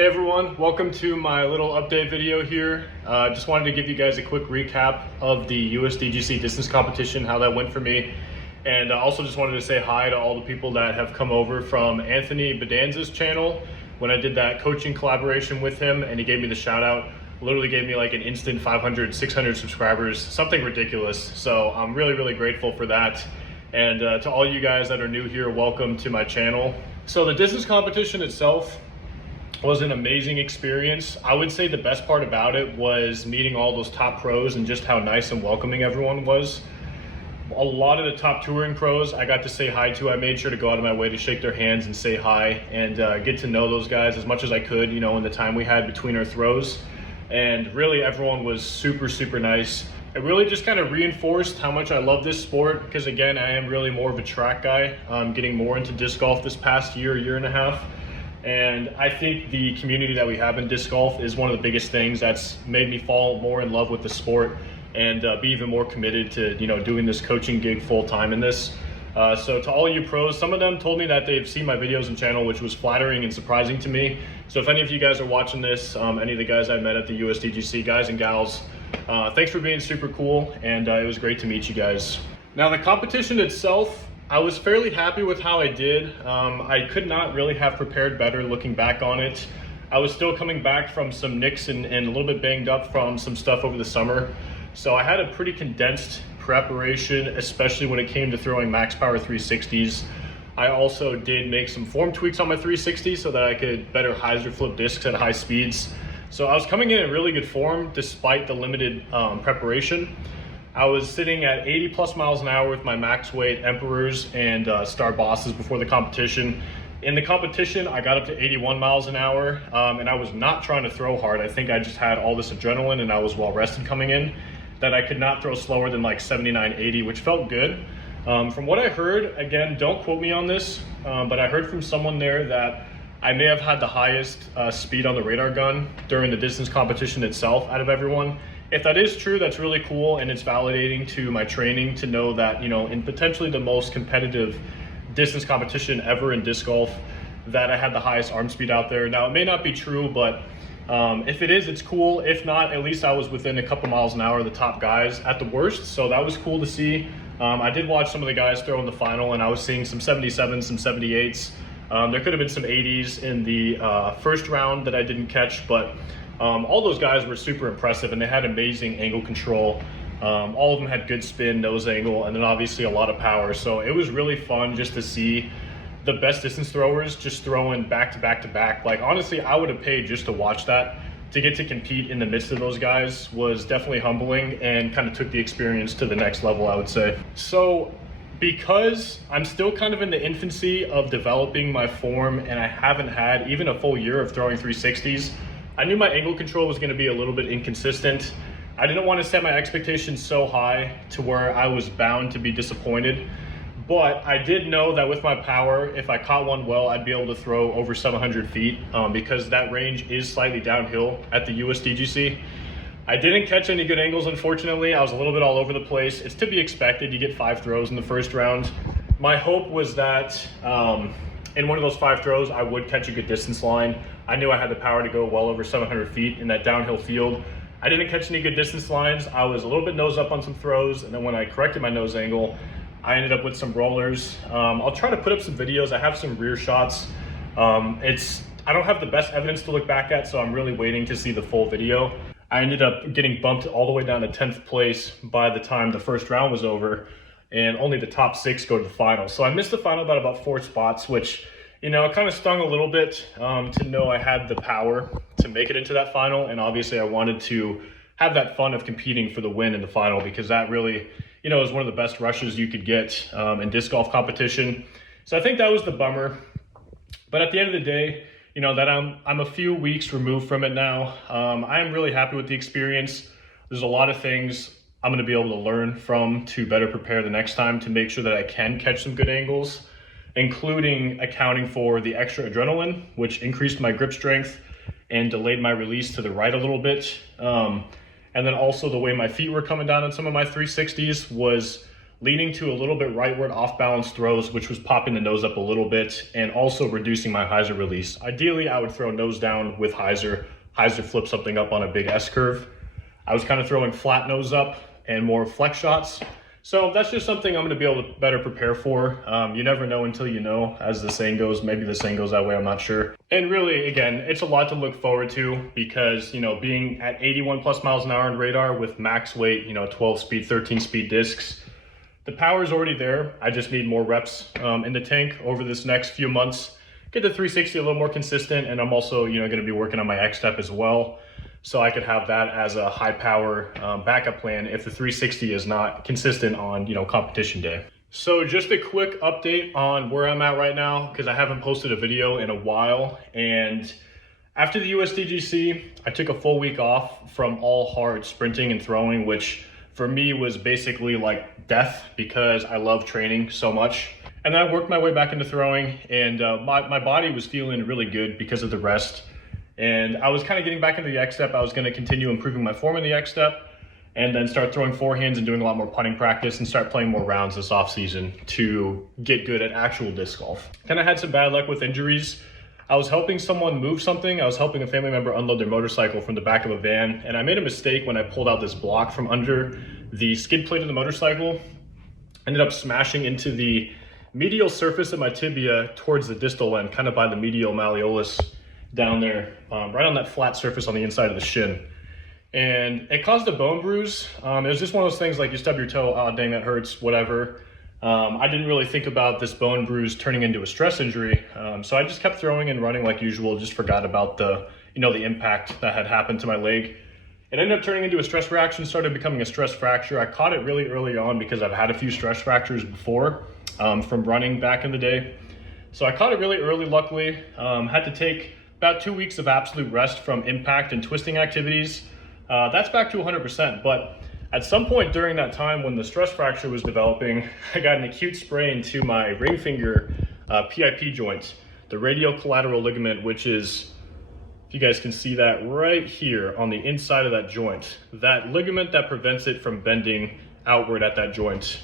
Hey everyone, welcome to my little update video here. Just wanted to give you guys a quick recap of the USDGC distance competition, how that went for me. And also just wanted to say hi to all the people that have come over from Anthony Bedanza's channel when I did that coaching collaboration with him, and he gave me the shout out. Literally gave me like an instant 500, 600 subscribers, something ridiculous. So I'm really grateful for that. And to all you guys that are new here, welcome to my channel. So the distance competition itself was an amazing experience. I would say the best part about it was meeting all those top pros and just how nice and welcoming everyone was. A lot of the top touring pros I got to say hi to. I made sure to go out of my way to shake their hands and say hi and get to know those guys as much as I could, you know, in the time we had between our throws. And really everyone was super nice. It really just kind of reinforced how much I love this sport, because again, I am really more of a track guy. I'm getting more into disc golf this past year and a half. And I think the community that we have in disc golf is one of the biggest things that's made me fall more in love with the sport and be even more committed to, you know, doing this coaching gig full time in this. So to all you pros, some of them told me that they've seen my videos and channel, which was flattering and surprising to me. So if any of you guys are watching this, any of the guys I met at the USDGC, guys and gals, thanks for being super cool, and it was great to meet you guys. Now the competition itself, I was fairly happy with how I did. I could not really have prepared better looking back on it. I was still coming back from some nicks and a little bit banged up from some stuff over the summer. So I had a pretty condensed preparation, especially when it came to throwing max power 360s. I also did make some form tweaks on my 360 so that I could better hyzer flip discs at high speeds. So I was coming in really good form despite the limited preparation. I was sitting at 80 plus miles an hour with my max weight Emperors and Star Bosses before the competition. In the competition, I got up to 81 miles an hour, and I was not trying to throw hard. I think I just had all this adrenaline and I was well rested coming in, that I could not throw slower than like 79, 80, which felt good. From what I heard, again, don't quote me on this, but I heard from someone there that I may have had the highest speed on the radar gun during the distance competition itself out of everyone. If that is true, that's really cool, and it's validating to my training to know that, you know, in potentially the most competitive distance competition ever in disc golf, that I had the highest arm speed out there. Now, it may not be true, but if it is, it's cool. If not, at least I was within a couple miles an hour of the top guys at the worst, so that was cool to see. I did watch some of the guys throw in the final, and I was seeing some 77s, some 78s. There could have been some 80s in the first round that I didn't catch, but all those guys were super impressive, and they had amazing angle control. All of them had good spin, nose angle, and then obviously a lot of power. So it was really fun just to see the best distance throwers just throwing back to back to back. Like honestly, I would have paid just to watch that. To get to compete in the midst of those guys was definitely humbling and kind of took the experience to the next level, I would say. So because I'm still kind of in the infancy of developing my form and I haven't had even a full year of throwing 360s, I knew my angle control was going to be a little bit inconsistent. I didn't want to set my expectations so high to where I was bound to be disappointed. But I did know that with my power, if I caught one well, I'd be able to throw over 700 feet because that range is slightly downhill at the USDGC. I didn't catch any good angles, unfortunately. I was a little bit all over the place. It's to be expected. You get 5 throws in the first round. My hope was that in one of those 5 throws, I would catch a good distance line. I knew I had the power to go well over 700 feet in that downhill field. I didn't catch any good distance lines. I was a little bit nose up on some throws, and then when I corrected my nose angle, I ended up with some rollers. I'll try to put up some videos. I have some rear shots. I don't have the best evidence to look back at, so I'm really waiting to see the full video. I ended up getting bumped all the way down to 10th place by the time the first round was over, and only the top 6 go to the final. So I missed the final by about 4 spots, which, you know, it kind of stung a little bit to know I had the power to make it into that final. And obviously I wanted to have that fun of competing for the win in the final, because that really, you know, is one of the best rushes you could get in disc golf competition. So I think that was the bummer. But at the end of the day, you know, that I'm a few weeks removed from it now. I am really happy with the experience. There's a lot of things I'm going to be able to learn from to better prepare the next time to make sure that I can catch some good angles, including accounting for the extra adrenaline, which increased my grip strength and delayed my release to the right a little bit. And then also the way my feet were coming down on some of my 360s was leaning to a little bit rightward off balance throws, which was popping the nose up a little bit and also reducing my hyzer release. Ideally, I would throw nose down with hyzer flip something up on a big S curve. I was kind of throwing flat nose up and more flex shots. So that's just something I'm going to be able to better prepare for. You never know until you know, as the saying goes. Maybe the saying goes that way, I'm not sure. And really, again, it's a lot to look forward to because, you know, being at 81 plus miles an hour in radar with max weight, you know, 12 speed, 13 speed discs, the power is already there. I just need more reps in the tank over this next few months. Get the 360 a little more consistent, and I'm also, you know, going to be working on my X-Step as well, so I could have that as a high power backup plan if the 360 is not consistent on, you know, competition day. So just a quick update on where I'm at right now, because I haven't posted a video in a while. And after the USDGC, I took a full week off from all hard sprinting and throwing, which for me was basically like death because I love training so much. And then I worked my way back into throwing, and my body was feeling really good because of the rest. And I was kind of getting back into the X-Step. I was going to continue improving my form in the X-Step and then start throwing forehands and doing a lot more putting practice and start playing more rounds this off season to get good at actual disc golf. Kind of had some bad luck with injuries. I was helping someone move something. I was helping a family member unload their motorcycle from the back of a van, and I made a mistake when I pulled out this block from under the skid plate of the motorcycle. Ended up smashing into the medial surface of my tibia towards the distal end, kind of by the medial malleolus down there, right on that flat surface on the inside of the shin. And it caused a bone bruise. It was just one of those things like you stub your toe, oh dang, that hurts, whatever. I didn't really think about this bone bruise turning into a stress injury. So I just kept throwing and running like usual, just forgot about the, you know, the impact that had happened to my leg. It ended up turning into a stress reaction, started becoming a stress fracture. I caught it really early on because I've had a few stress fractures before from running back in the day. So I caught it really early, luckily. Had to take about 2 weeks of absolute rest from impact and twisting activities. That's back to 100%, but at some point during that time when the stress fracture was developing, I got an acute sprain to my ring finger PIP joint, the radial collateral ligament, which is, if you guys can see that right here on the inside of that joint, that ligament that prevents it from bending outward at that joint.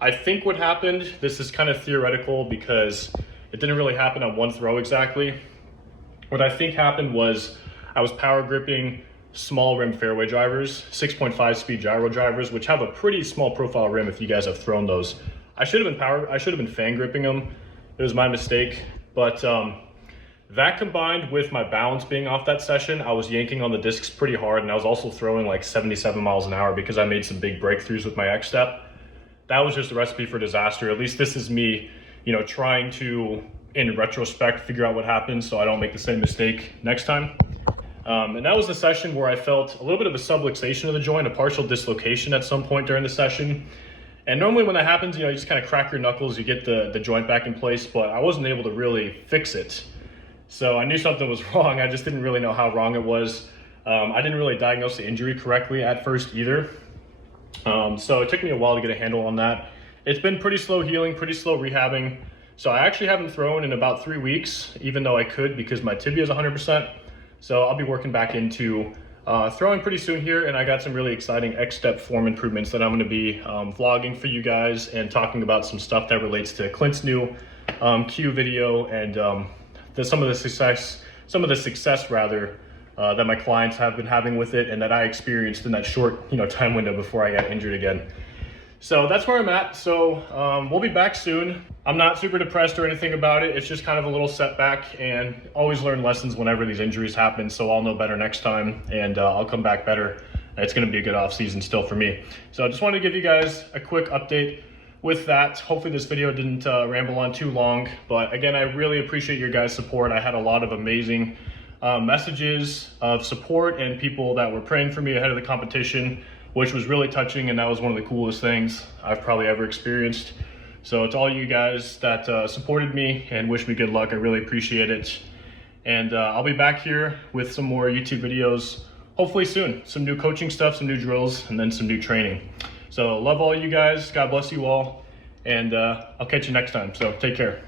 I think what happened, this is kind of theoretical because it didn't really happen on one throw exactly. What I think happened was I was power gripping small rim fairway drivers, 6.5 speed gyro drivers, which have a pretty small profile rim if you guys have thrown those. I should have been fan gripping them. It was my mistake, but that combined with my balance being off that session, I was yanking on the discs pretty hard, and I was also throwing like 77 miles an hour because I made some big breakthroughs with my X-Step. That was just a recipe for disaster. At least this is me, you know, trying to, in retrospect, figure out what happened so I don't make the same mistake next time. And that was the session where I felt a little bit of a subluxation of the joint, a partial dislocation at some point during the session. And normally when that happens, you know, you just kind of crack your knuckles, you get the joint back in place, but I wasn't able to really fix it. So I knew something was wrong. I just didn't really know how wrong it was. I didn't really diagnose the injury correctly at first either. So it took me a while to get a handle on that. It's been pretty slow healing, pretty slow rehabbing. So I actually haven't thrown in about 3 weeks, even though I could because my tibia is 100%. So I'll be working back into throwing pretty soon here, and I got some really exciting X-Step form improvements that I'm going to be vlogging for you guys and talking about some stuff that relates to Clint's new Q video and some of the success that my clients have been having with it and that I experienced in that short, you know, time window before I got injured again. So that's where I'm at. So we'll be back soon. I'm not super depressed or anything about it. It's just kind of a little setback, and always learn lessons whenever these injuries happen. So I'll know better next time, and I'll come back better. It's going to be a good off season still for me. So I just wanted to give you guys a quick update with that. Hopefully this video didn't ramble on too long, but again, I really appreciate your guys' support. I had a lot of amazing messages of support and people that were praying for me ahead of the competition, which was really touching, and that was one of the coolest things I've probably ever experienced. So to all you guys that supported me and wish me good luck, I really appreciate it. And I'll be back here with some more YouTube videos, hopefully soon. Some new coaching stuff, some new drills, and then some new training. So love all you guys, God bless you all, and I'll catch you next time, so take care.